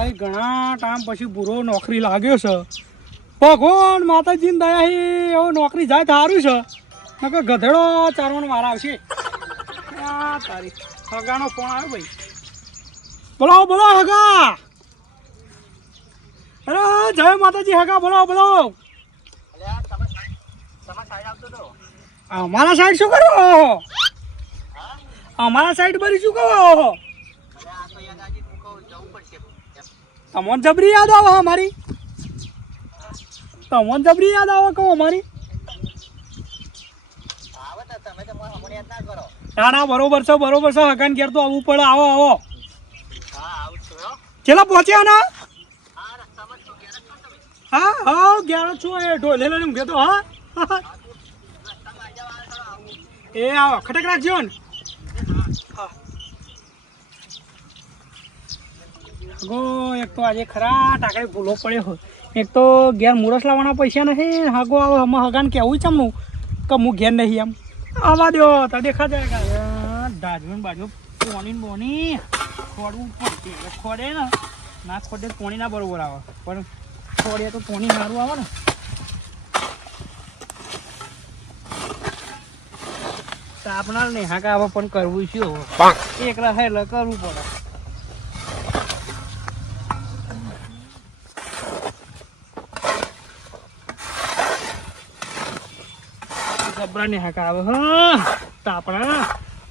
તારી ઘણા ટાઈમ પછી પૂરો નોકરી લાગ્યો છે. ભગવાન માતાજીની દયાથી એવો નોકરી જાય સારું છે. નકર ગધેડો ચારવાનો વાર આવશે. તારી હગાનો ફોન આવ્યો ભાઈ. બોલો બોલો હગા. અરે જય માતાજી હગા, બોલો બોલો. અમારા સાઈડ શું કરો? અમારા સાઈડ બરી શું કહો? તમને જબરી યાદ આવે અમારી? તમને જબરી યાદ આવે કહો અમારી? ના ના બરોબર છે બરોબર છે. હગાન ઘેર તો આવવું પડે. આવો આવો. ચેલા પહોંચ્યા ના? હા હા ઘેર છું. એ ઢોલે લઈને ઊંઘે તો. હા એ આવો ખટક રાખજો ને. ગો એક તો આજે ખરા ટાકડે ભૂલો પડ્યો હોય. એક તો ઘેર મુરસ લાવવાના પૈસા નથી. હાગો આવે હમણાં હગાને કેવું ચમનું કે હું ઘેર નહીં એમ આવવા દો તો દેખા જાય. દાજવન બાજુ પોણી બોની ખોડવું પડશે. ખોડે ને ના ખોડે પોણી ના બરોબર આવે, પણ ખોડે તો પોણી સારું આવે ને. તાપના નહીં હાકા આવે પણ કરવું શું એક રહે એટલે કરવું પડે. જબરા ને હાકા આવે. હા તાપણા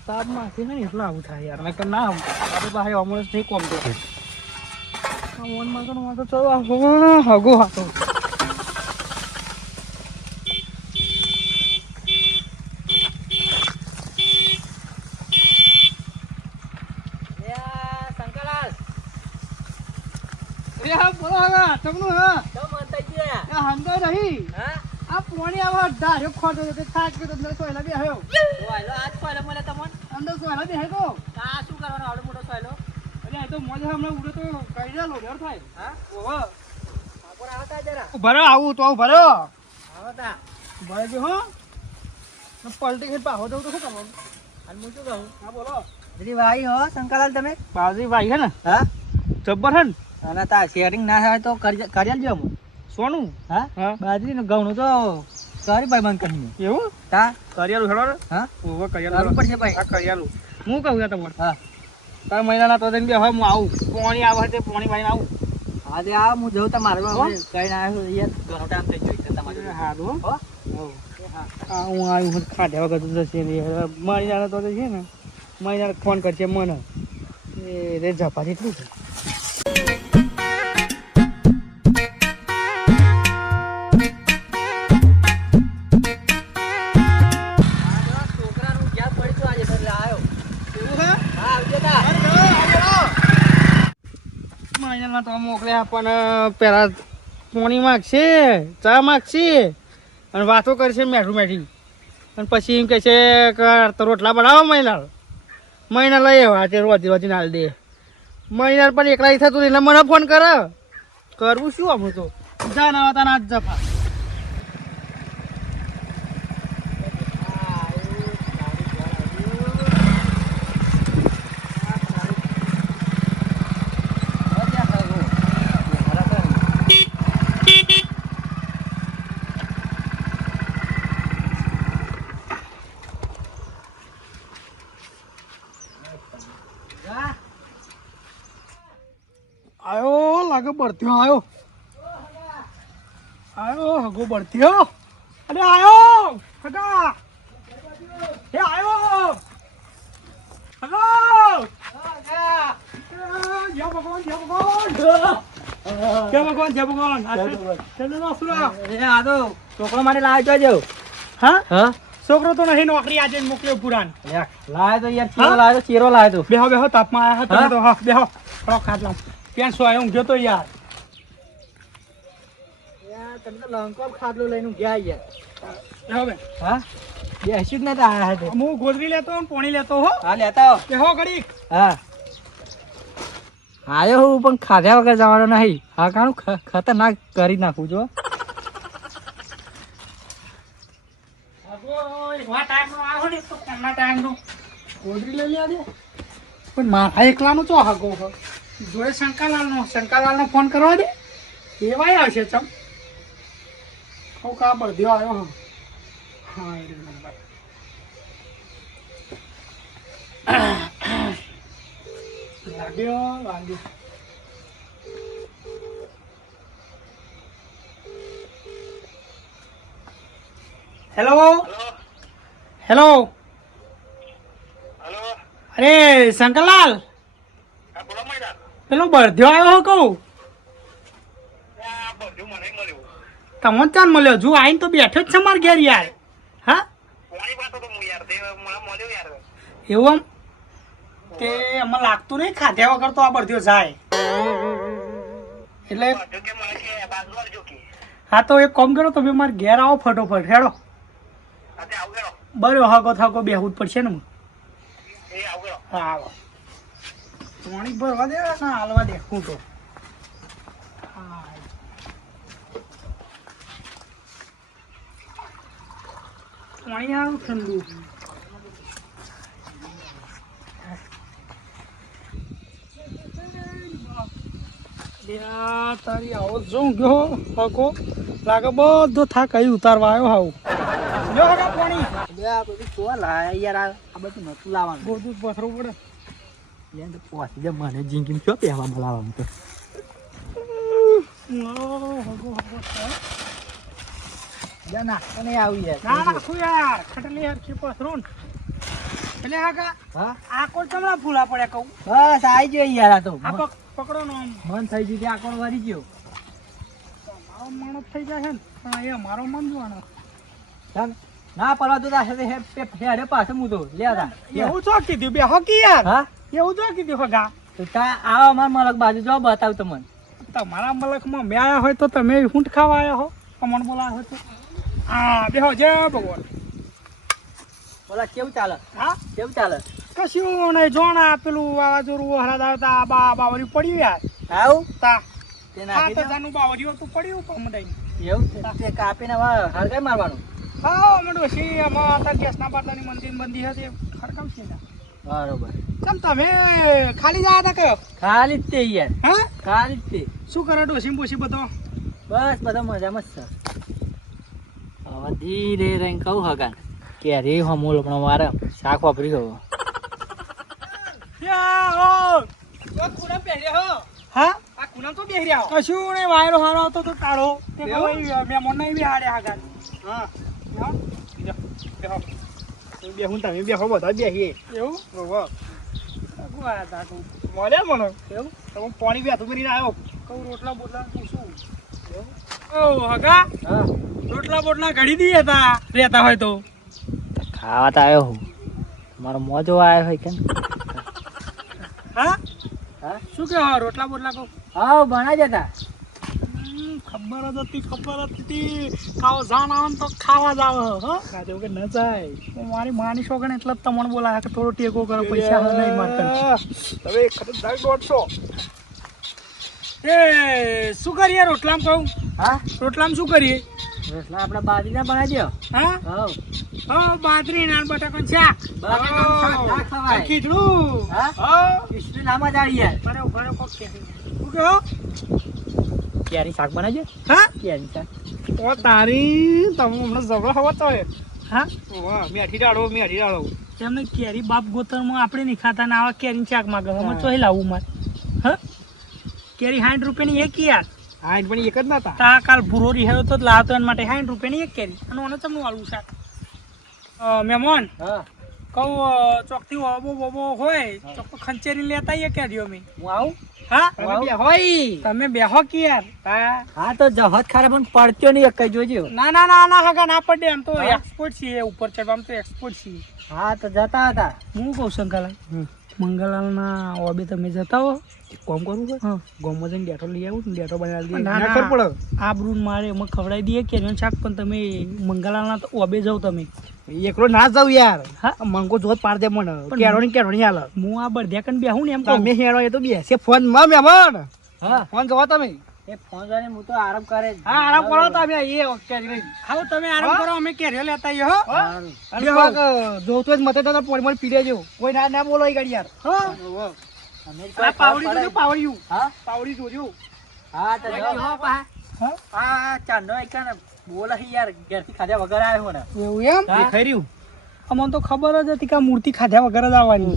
તાપમાંથી ને એટલું આવું થાય યાર. નકર ના આપણે પાસે અમરેશ નહીં કોમતો. ઓનમાં તો ચલો હગો હતો. આ પોણી આવા ધાર્યો ખોટો થાક કે તમને સોયલા બે આવ્યો સોયલો આજ સોયલો મને તમને અંદર સોયલા બે હે તો આ શું કરવાનો આવડો મોટો સોયલો? અરે આ તો મોજે હમણાં ઉડે તો કઈ જાલો ડર થાય. હા ઓહો આપણ આવતા જરા ભરો આવું તો ભરો આવતા ભરે જો હો પલટી કે પાહો દઉં તો શું કરવાનું? હાલ હું શું કહું? હા બોલો. બધી ભાઈ હો શંકરલાલ તમે બાજી ભાઈ હે ને? હા જબ્બર હે ને. અને તા શેરિંગ ના થાય તો કરી આલજો હું. સોનું? હા બાજરીનું ઘઉંનું તો સારી ભાઈ બંધ કરીને. એવું? તા કરિયાલું હેડો. હા ઓહો કરિયાલું પડશે ભાઈ. આ કરિયાલું હું કહું તમને. હા તાર મહિનાના તો દઈને બે હવે હું આવું. પોણી આવે તે પોણી ભાઈને આવું. હા તે આ હું જઉં તમારે કઈ ના આવ્યો યાર. ઘણો ટાઈમ થઈ ગયો તમારે. હારું હો. હા હું આવ્યું ખાધ્યા વગર તો જશે મહિનાના તો છે ને મહિનાને ફોન કરશે મને. એ રે ઝપા જેટલું છે. તો મોકલ્યા પણ પેલા પોણી માગશે, ચા માગશે અને વાતો કરશે મેઠું મેઠી. અને પછી એમ કહે છે કે રોટલા બનાવો મહિના લઈ આવ્યા તે રોજી રોજી નાલ દે. મહિના પણ એકલા થતું એટલે મને ફોન કરે. કરવું શું આપણું તો જા ના હતા ના જ જફા. આયો લાગે બળત્યો આયો. આયો હગો બળત્યો. અરે આયો હગા. એ આયો હગો. જય ભગવાન જય ભગવાન જય ભગવાન જય ભગવાન. આ તો છોકરો માટે લાવ્યો જો. હા હા છોકરો તો નહીં નોકરી આજે મોકલ્યો પુરાન. લાવ્યો તો યાર ચીરો લાવ્યો તો ચીરો લાવ્યો તો. બેહો બેહો તાપમાં આયા તમે તો. હા બેહો થોડો ખાટ લાવ. ક્યાં સો આવ્યો ઊંઘ્યો તો યાર. તમે તો લંકો ખાટલો લઈને ગયા યાર. બેહો બે. હા બેસી જ નતા આયા તો. હું ગોદરી લેતો પોણી લેતો હો. હા લેતા હો. બેહો ઘડી. હા આયો હું પણ ખાધ્યા વગર જવાનો નહીં. હા કાણું ખતરનાક કરી નાખું જો. ગોદરી લઈ લે પણ મારા એકલાનું ચો હાગો જોડે શંકરલાલનો ફોન કરવા દે એવાય આવશે ચમ કહું કા બળદ્યો આવ્યો હા એ નંબર લાગ્યો હેલો હેલો અરે શંકરલાલ પેલો બળદ્યો આવ્યો કહું તમને ચાન મળ્યો જો આઈને તો બેઠો જ છે માર ઘેર યાર હા એવું આમ તે અમને લાગતું નહીં ખાધ્યા વગર તો આ બળદ્યો જાય એટલે હા તો એક કામ કરો તમે મારે ઘેર આવો ફટોફટ હેડો બરો હાકો થાકો બેહવું જ પડશે ને હા આવો પાણી ભરવા દે ના હાલવા દે હું તો પાણી આવું ઠંડુ તારી આવો જો ગયો હાકો લાગે બધો થાક અહીં ઉતારવા આવ્યો હાવ જો હાકા પાણી બધું તો લાય યાર આ બધું નતું લાવવાનું બધું પથરું પડે યાર તો પહોંચી જાય મને જિંદગીમાં શું પહેવા બોલાવવાનું તો જા ના અને આવી યાર ના નાખું યાર ખટલી યાર કે પથરું એટલે હાકા હા આ કોણ ચમડા ફૂલા પડ્યા કહું બસ આવી ગયો યાર આ તો પકડો નો મન થઈ ગયું ત્યાં કોણ વારી ગયો મારો માણસ થઈ જાય છે ને પણ અહીંયા મારો મન જોવાનો ના પરવા તો હેડે પાસે હું તો લે એવું તો કીધું બે હોકી યાર હા એવું તો કીધું હોગા તો તા આવો અમાર મલક બાજુ જો બતાવ તમને તમારા મલકમાં મેં આયા હોય તો તમે ઊંટ ખાવા આવ્યા હો કમણ બોલાવ હોય તો હા બેહો જય ભગવાન બોલા કેવું ચાલે હા કેવું ચાલે કશું નહીં જોણા પેલું વાવાઝોડું હરાદ આવતા બાવરી પડ્યું યાર આવું તા તે નાખી દે બાવરીઓ તો પડ્યું કમડાઈ એવું તે કાપીને હરગાઈ મારવાનું હા મંડો સી અમાર ગેસના બાટલાની મંદિર બંધી હતી ખરકાવ છે બરોબર કેમ તમે ખાલી જા હતા કયો ખાલી જ તે યાર હા ખાલી જ તે શું કરે ડોસી બોસી બધો બસ બધા મજામાં જ છે હવે ધીરે રહીને કહું હગાન કે રે હમો લોકો મારે શાક વાપરી ગયો હા આ કુના તો બેહી રહ્યા કશું ને વાયરો હારો આવતો તો તાળો તે મેં મોન નહીં બી હાડે હાગાન હા બેહું તમે બેહો બધા બેહીએ એવું મળે મને એવું તમે પાણી બેઠું કરીને આવ્યો કહું રોટલા બોટલા પૂછું ઓ હગા હા રોટલા બોટલા ઘડી દઈએ તા રહેતા હોય તો ખાવા તો આવ્યો હું મારો મોજો આવ્યો હોય કેમ હા હા શું કે રોટલા બોટલા કહું હા બના જતા ખબર જ હતી ખાવા જાન આવે તો ખાવા જ આવે હા એવું કે ન જાય મારી માની શોગણ એટલે જ તમને બોલાયા કે થોડો ટેકો કરો પૈસા નહીં મારતા હવે ખતરનાક દોડશો એ શું કરીએ રોટલામાં કહું હા રોટલામાં શું કરીએ રોટલા આપણે બાજરીના બનાવી દો હા હા બાજરી ના બટાકા શાક ખીચડું હા ખીચડી નામાં જ આવી યાર બરે કોક કે શું કહો કેરી શાક બનાવજો હા કેરી શાક ઓ તારી તમે હમણાં ઝઘડો હવો તો હા મેઠી ડાળો તેમને કેરી બાપ ગોતરમાં આપણે નહીં ખાતા ને આવા કેરી શાક માગે અમે તો લાવું મારે હા કેરી 60 રૂપિયાની એક યાર 60 પણ એક જ નતા તા કાલ ભૂરો રીહેલો તો લાવતો એના માટે 60 રૂપિયાની એક કેરી અને ઓને ચમનું આલુ શાક મહેમાન હા કહું ચોકથી ઓબો હોય ચોક તો ખંચેરી લેતા આવીએ કેરીઓ મેં હું આવું હા તમે બેહો કે યાર હા તો જહત ખારે પણ પડતો નહીં એક જોજો ના હગા ના પડે એમ તો એક્સપોર્ટ છીએ ઉપર ચડવા તો એક્સપોર્ટ છીએ હા તો જતા હતા હું કહું શંકરલાલ મંગલાલ ના ઓબે તમે જતા હો કોમ કરવું હોય ગોમમાં જઈને ડેટો લઈ આવું ડેટો બનાવી દઈએ આ બ્રૂન મારે એમાં ખવડાવી દઈએ કેરીનું શાક પણ તમે મંગલાલ ના ઓબે જાવ તમે એકલો ના જાવ યાર હા મંગો જોત પાડ દે મને કેરોની હાલ હું આ બળધ્યા કન બેહું ને એમ કહું મેં હેડો એ તો બેસે ફોન માં મહેમાન હા ફોન જોવો તમે એ ફોન જોઈને હું તો આરામ કરે હા આરામ કરો તમે એ કેરી હાલો તમે આરામ કરો અમે કેરીઓ લેતા આવીએ હો અને જોતો જ મતે તો પોણી પી લેજો કોઈ ના બોલો ઈ ગાડી યાર હા આ પાવડી જોજો પાવડીયું. હા પાવડી જોજો. હા તો જો. હા? આ ચાંદનો એકને બોલે છે યાર ઘેરથી ખાધા વગર આવ્યો ને એવું એમ? હા. દેખાઈ રહ્યું. અમને તો ખબર જ હતી કે આ મૂર્તિ ખાધ્યા વગર જ આવવાની.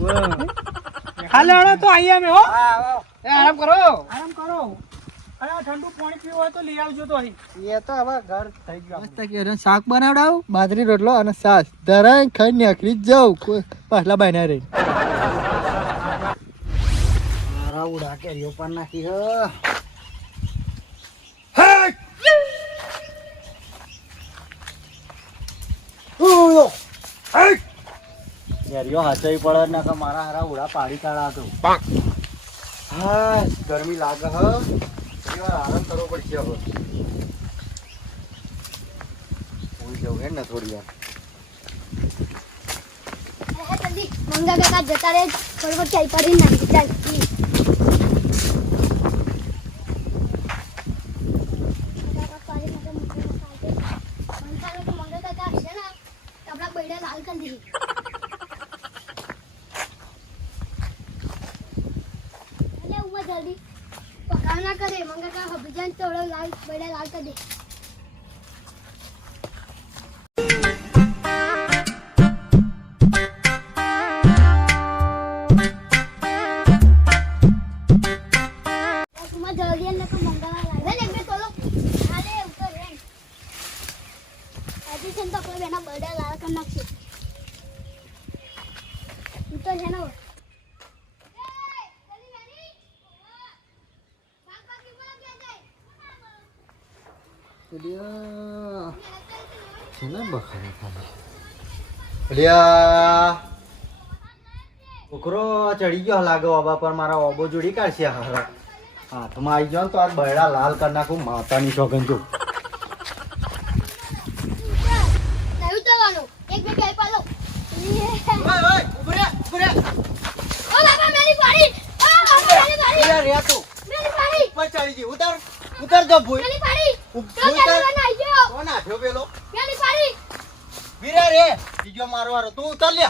હાલો હાલો તો આઈએ અમે હો. હા આવો. એ આરામ કરો. આરામ કરો. અરે આ ઠંડુ પાણી પીવું હોય તો લઈ આવજો તો અહીં. એ તો હવે ઘર થઈ ગયું મસ્ત કેરીનું શાક બનાવડાવું બાજરી રોટલો અને છાશ ધરાઈ ખાઈ નીકળી જ જાઉં પાછલા બાયના રહી મારા ઉડા કેરીઓ પણ નાખી કેરીઓ હાચવી પડે ને કે મારા હારા ઉડા પાડી કાઢા હતો હા ગરમી લાગે હ થોડી વાર આરામ કરવો પડશે હવે હોઈ જવું હે ને થોડી વાર જલ્દી મંગા કાકા જતા રહે બરોબર ચાઈ પડી નાખી ચાલ લાલ કરી દી જલ્દી પકાવ ના કરે મંગા કાકા બીજાન થોડો લાલ બડા લાલ કરી દે છોકરો ચડી ગયો લાગે બાબા પર મારા ઓબો જોડી કાઢશે હાથમાં આવી ગયો તો આ બૈડા લાલ કરી નાખું માતાની સોગન જો ઉતર જો ભૂઈ પેલો વીરા રે બીજો મારો વારો તું ઉતર લે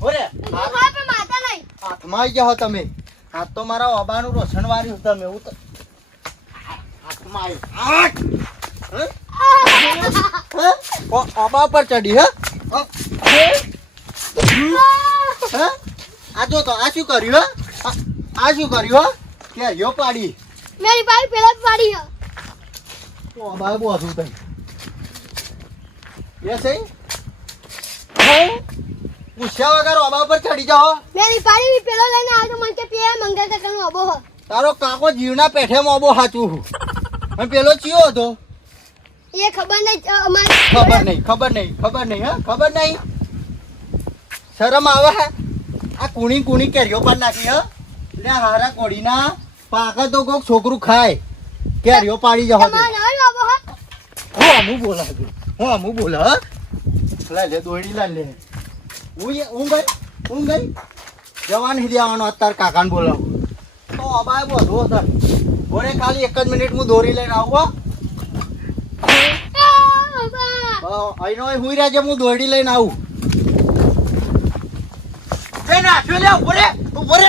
ઓરે હાથમાં આવી જાઓ તમે હાથ તો મારા ઓબાનું રોશન વાર્યું તમે ઉતર હાથમાં આવ્યું ઓબા પર ચડી આ જો તો આ શું કર્યું આ શું કર્યું કે યો પાડી मेरी भाई पहले पाड़ी है ઓબા બોધું તઈ એ સહી પૂછ્યા વગર ઓબા પર ચડી જાઓ मेरी पाड़ी पहले लेने आया तो मन के पिया मंगल का कल अबो है તારો કાકો જીવના પેઠે મોબો હાચું અને પેલો ચિયો હતો ये खबर नहीं हमारे ખબર નહીં હા ખબર નહીં શરમ આવે હે આ કુણી કેરીઓ પર નાખી હ લે હારા કોડીના પાકા તો કોક છોકરું ખાય કેરીઓ પાડી જાવ हमारे नहीं अबो है હું અમુ બોલા લે લે દોડી લે હું ગઈ જવાન હિ દેવાનો અત્યારે કાકાને બોલાવું તો અબાય બોધો સર ઓરે ખાલી 1 જ મિનિટ હું દોરી લઈને આવું અહીંનો હુઈ રાજે હું દોડી લઈને આવું એ નાખ્યો લે ઉભો રે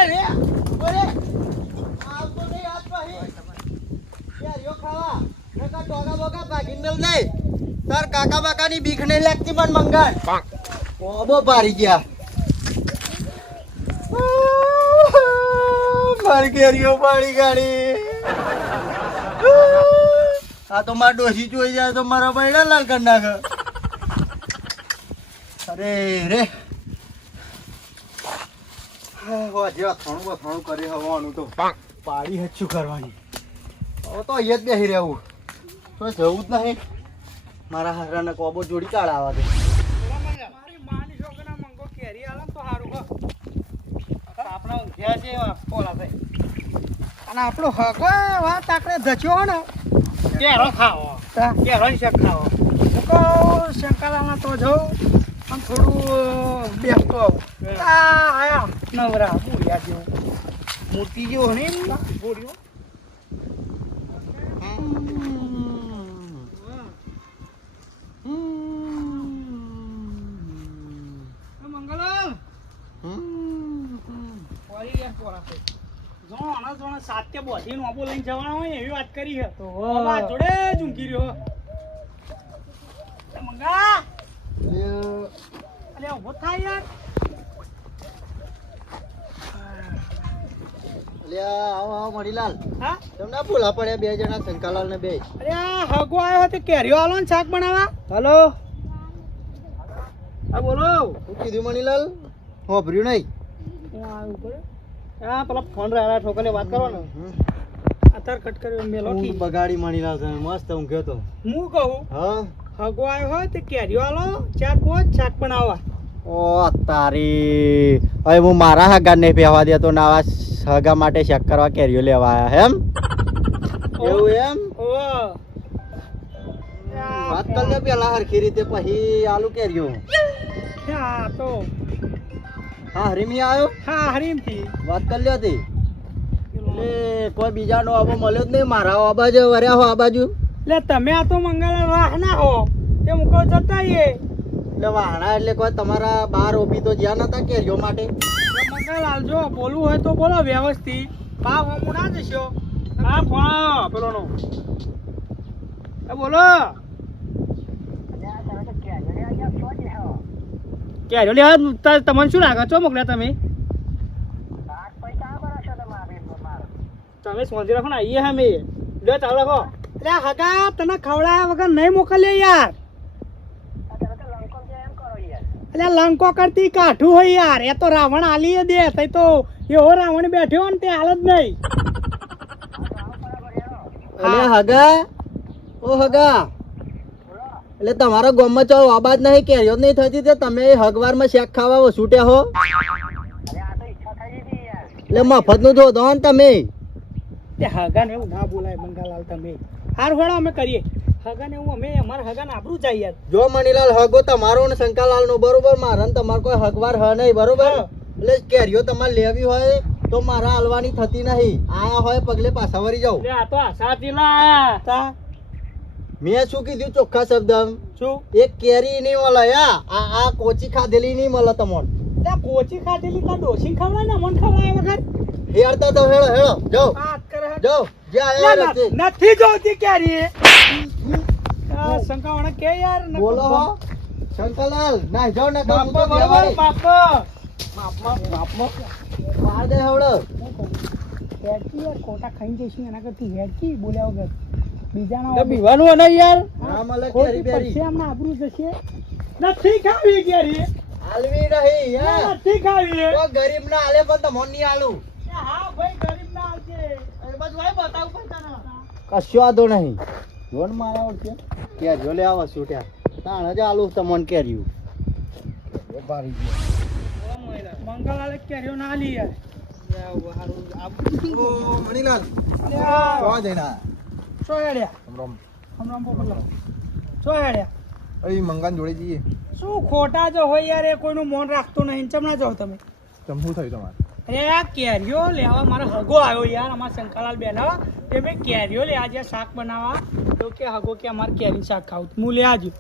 આવતો નહીં આજ પાહી કેરીઓ ખાવા નકા ટોગા બોગા ભાગીને મેલ નહીં તાર કાકા બાકાની બીક નહીં લાગતી પણ મંગાન ઓબો પારી ગયા મારી કેરીઓ પાડી ગાડી આ તો મારા ડોસી જોઈ જાય તો મારા બૈડા લાલ કરી નાખે અરે રે જેવા થોડું કરી હવાનું તો પાડી હચ્છું કરવાની હવે તો અહીંયા જ બેસી રહેવું તો જવું જ નહીં મારા હારાને કોબો જોડી કાઢ આવા દે મારી માની છોકરા મંગો કેરી આલમ તો હારું હો આપણા ઊંઘ્યા છે પોલા ભાઈ અને આપણો હકો વાત આપણે ધચ્યો હો ને કેરો ખાવો કેરો ને શેક ખાવો હું કહું શંકાલામાં તો જઉં આમ થોડું બેસતો આવું આયા નવરા બોરિયા જેવું મૂર્તિ જેવો ને બોર્યો મંગલમ સાથે બોધી નોબો લઈને જવાના હોય એવી વાત કરી છે તો બાબા જોડે જ ઊંઘી રહ્યો મંગા અરે ઉભો થાય યાર અલ્યા આવો આવો મણીલાલ હા તમને ભૂલા પડ્યા બે જણા શંકાલાલ ને બે અરે આ હગો આવ્યો તે કેરીઓ આલો ને શાક બનાવવા હલો હા બોલો શું કીધું મણીલાલ હોભર્યું નહીં હું આવ્યું કરે હા પેલા ફોન રહ્યા ઠોકરને વાત કરવાનો અત્યારે કટ કર્યો મેલો ઊંઘ બગાડી મણીલાલ તમે મસ્ત ઊંઘ્યો તો હું કહું હા હગો આવ્યો હોય તે કેરીઓ આલો ચાર પાંચ શાક બનાવવા ઓ તારી હવે હું મારા હગા નહીં પહેવા દેતો ને આવા હગા માટે શેક કરવા કેરીઓ લેવા આયા એમ એવું એમ ઓ વાત કર લે પેલા હરખી રીતે પછી આલુ કેરીઓ હા તો હા હરીમી આવ્યો હા હરીમથી વાત કર લ્યો તે એટલે કોઈ બીજાનો આવો મળ્યો જ નહીં મારા આ બાજુ વર્યા હો આ બાજુ એટલે તમે આ તો મંગળ વાહ ના હો તે મૂકો જતા એટલે વાહણા એટલે કોઈ તમારા બાર ઓપી તો જ્યાં નતા કેરીઓ માટે મંગળ આવજો બોલવું હોય તો બોલો વ્યવસ્થિત ભાવ હું ના જશો હા ફોન પેલો નો બોલો કેરીઓ લેવા તમને શું લાગે છો મોકલ્યા તમે તમે સોંજી રાખો ને આવીએ અમે લે ચાલો રાખો એટલે હગા તને ખવડાયા વગર નહીં મોકલીએ યાર એટલે લંકો કરતી કાઠું હોય યાર એ તો રાવણ આલી દે તઈ તો એવો રાવણ બેઠ્યો ને તે હાલ જ નહીં અલે હગા ઓ હગા એટલે તમારા ગામમાં ચાલો આબાદ નહીં કેરીઓ નહીં થતી તે તમે હગવારમાં શેક ખાવા છૂટ્યા હો એટલે મફત નું ધો દો ને તમે તે હગા ને એવું ના બોલાય બંગાલાલ તમે હાર હોડો અમે કરીએ હગા ને એવું અમે અમારા હગા ને આબરૂ જાય યાર જો મણીલાલ હગો તમારો ને શંકાલાલ નો બરોબર મારા ને તમારે કોઈ હગવાર હ નહીં બરોબર એટલે કેરીઓ તમારે લેવી હોય તો મારા હલવાની થતી નહીં આયા હોય પગલે પાછા વળી જાવ આ તો આશા દિલા આયા મેં શું કીધું ચોખ્ખા શબ્દ શું એક કેરી નહીં મળે આ કોચી ખાધેલી નહીં મળે તમને તે કોચી ખાધેલી તા ડોસી ખવડાય ને મન ખવડાય વગર હેડતા તો હેડો હેડો જાઓ વાત કરે જાઓ જે આયા નથી નથી જોતી કેરી શંકાવાળા કે યાર બોલો હો શંકરલાલ ના જાઓ ને કામ તો બરોબર કહેવાય. બાપો બાપમાં માર દે હવડો હેડકી યાર ખોટા ખાઈ જઈશું એના કરતી હેડકી બોલ્યા વગર બીજાના બીવાનું હોય ને યાર ના મળે કેરી ખોટી બેરી પછી આમને આબરૂ જશે નથી ખાવી કેરી આલવી રહી હે નથી ખાવી તો ગરીબ ના આલે પણ તમને નહીં આલું હા ભાઈ ગરીબ ના આવશે એ બધું આય બતાવું પણ તને કશો આદો નહીં જોન મારા ઓળખે કેરીઓ લે આવા છૂટ્યા તાણ જ આલુ તમને કેરીઓ એ બારી મંગલાલે કેરીઓ ના લી યાર ઓ મણીલાલ લ્યા, જઈને આયા શું હેડ્યા હમણાં પોપટલાલ શું હેડ્યા અહીં મંગાન જોડે જઈએ શું ખોટા જો હોય યાર એ કોઈનું મોન રાખતો નહીં ચમના જાઓ તમે શું થયું તમારે અરે આ કેરીઓ લેવા મારો હગો આવ્યો યાર અમારા શંકરલાલ બેન તે મેં કેરીઓ લેવા જ્યાં શાક બનાવવા તો કે હગો કે અમારે કેરી શાક ખાવું હું લે આજુ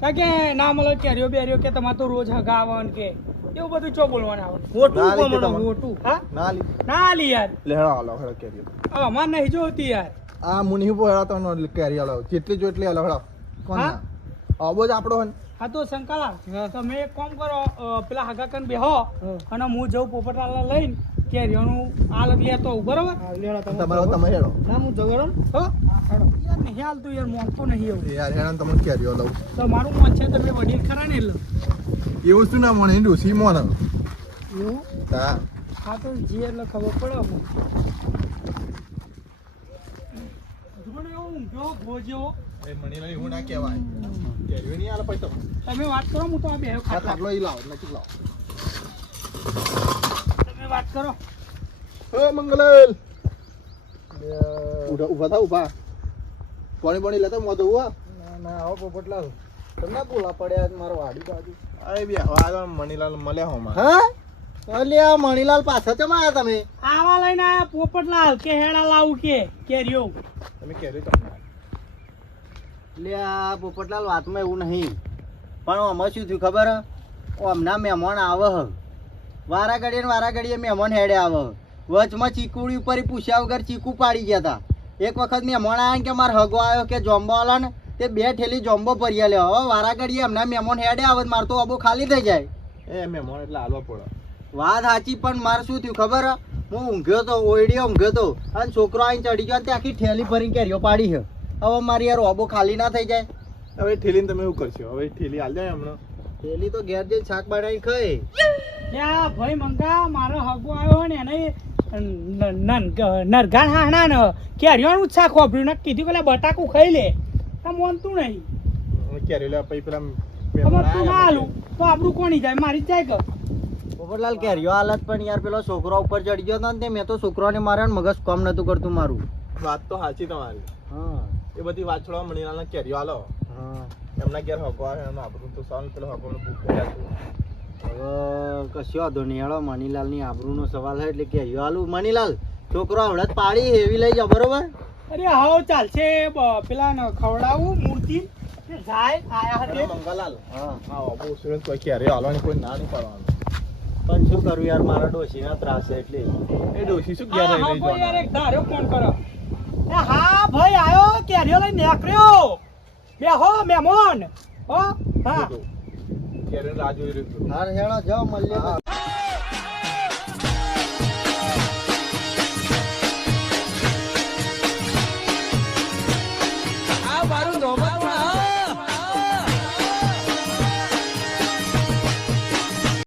કારણ કે ના મળે કેરીઓ બેરીઓ કે તમારે તો રોજ હગા આવે ને કે એવું બધું ચો બોલવાનું આવે મોટું ના લીધું કોમળો તમારે. મોટું હા ના લી ના લી યાર લેડો આલો હેડો કેરી હવે અમારે નહીં જોતી યાર આ મુનિ પો હેડો તો કેરી આલો જેટલી જો એટલી આલો હેડો કોણ હા? ના આવો જ આપણો હન હા તો શંકરલાલ તમે એક કામ કરો પેલા હગા કન બેહો અને હું જઉં પોપટલાલ લઈને કેરીઓનું આ લેતો આવું બરોબર તમારો તમે હેડો ના હું જગડો હો યાર નહીં હાલતું યાર મોનતો નહીં એવું યાર હેડા તમને કેરીઓ લઉં તો મારું મોન છે તમે વડીલ ખરા ને એટલે એવું શું ના મને ડોસી મોન એવું હા હા તો જી એટલે ખબર પડે અમને જોડે એવું ઊંઘ્યો ભોજ્યો એ મણી લઈ હું ના કહેવાય કેરીઓ નહીં આલો પછી તો તમે વાત કરો હું તો આ બેહો આ ખાતા થાકલો ઈ લાવો નક્કી લાવો તમે વાત કરો ઓ મંગલાલ ઉભા થા ઉભા પાણી પાણી લેતા મોતો હુઆ ના આવો પોપટલાલ તમને બોલા પડ્યા મારો વાડી બાજુ અરે બી હવા મણીલાલ મળ્યા હોમાં હા અલ્યા મણીલાલ પાછા કેમ આયા તમે આવા લઈને આયા પોપટલાલ કે હેડા લાવું કે કેરીઓ તમે કેરી તમને અલ્યા પોપટલાલ વાતમાં એવું નહીં પણ આમાં શું થયું ખબર હે? હમણાં મહેમાન આવે હ વારા ઘડીએ મહેમાન હેડે આવે વચમાં ચીકુડી ઉપર ઈ પૂછ્યા વગર ચીકુ પાડી ગયા હતા. એક વખત મહેમાન આવ્યા કે મારો હગો આવ્યો કે જોમ્બો આલો ને તે 2 થેલી જોમ્બો ભરી આલ્યો. હવે વારા ઘડીએ એમના મહેમાન હેડે આવે માર તો અબો ખાલી થઈ જાય. એ મહેમાન એટલે હાલવા પડે. વાત સાચી પણ મારે શું થયું ખબર હે? હું ઊંઘ્યો તો ઓયડીએ ઊંઘ્યો તો અને છોકરો આવીને ચડી ગયો તે આખી થેલી ભરીને કેરીઓ પાડી છે. હવે મારી યાર ઓબો ખાલી ના થઈ જાય. હવે ઠેલીને તમે શું કરશો? હવે ઠેલી હાલ જાય હમણાં. થેલી તો ઘેર જઈને શાક બનાવી ખાય. ત્યાં ભાઈ મંગા મારો હગો આવ્યો ને એને નરગાણ હાણા ને કેરીઓનું જ શાક વાપર્યું ને કીધું કે બટાકું ખાઈ લે તો મોનતું નહીં. ક્યારે લે પછી પેલા ખબર તું ના હાલું તો આપણું કોની જાય મારી જ જાય કે પોપટલાલ કેરીઓ હાલત પણ યાર પેલો છોકરો ઉપર ચડી ગયો હતો ને તે મેં તો છોકરાને માર્યો ને મગજ કામ નતું કરતું મારું. વાત તો સાચી તમારી. હા એ બધી વાત છોડવા મણીલાલને કેરીઓ હાલો. હા એમના ઘેર હગો આવે એનું આબરૂ તો સાલ પેલો હગોને ભૂખ કર્યા હતું. હવે કશો વાંધો નહીં હેડો. મનીલાલની આબરૂનો સવાલ છે એટલે કેરીઓ હાલું. મનીલાલ છોકરો હવડત પાડી એવી લઈ જાઓ બરોબર. અરે હાવ ચાલશે પેલા ખવડાવું મૂર્તિ જાય આયા હતા મંગાલાલ હા હા બહુ સુરત કોઈ કેરીઓ હાલવાની કોઈ ના નહીં પાડવાનું. પણ શું કરું યાર મારા ડોશીના ત્રાસ છે એટલે. એ ડોશી શું ઘેર રહી રહી યાર જોવાના? એક ધાર્યો ફોન કરો. હા ભાઈ આયો કેરીઓ લઈને નીકળ્યો. બેહો મહેમાન હો હા કેરીઓ રાહ જોઈ રહ્યું હતું. હાર હેડો જાઓ મળીએ.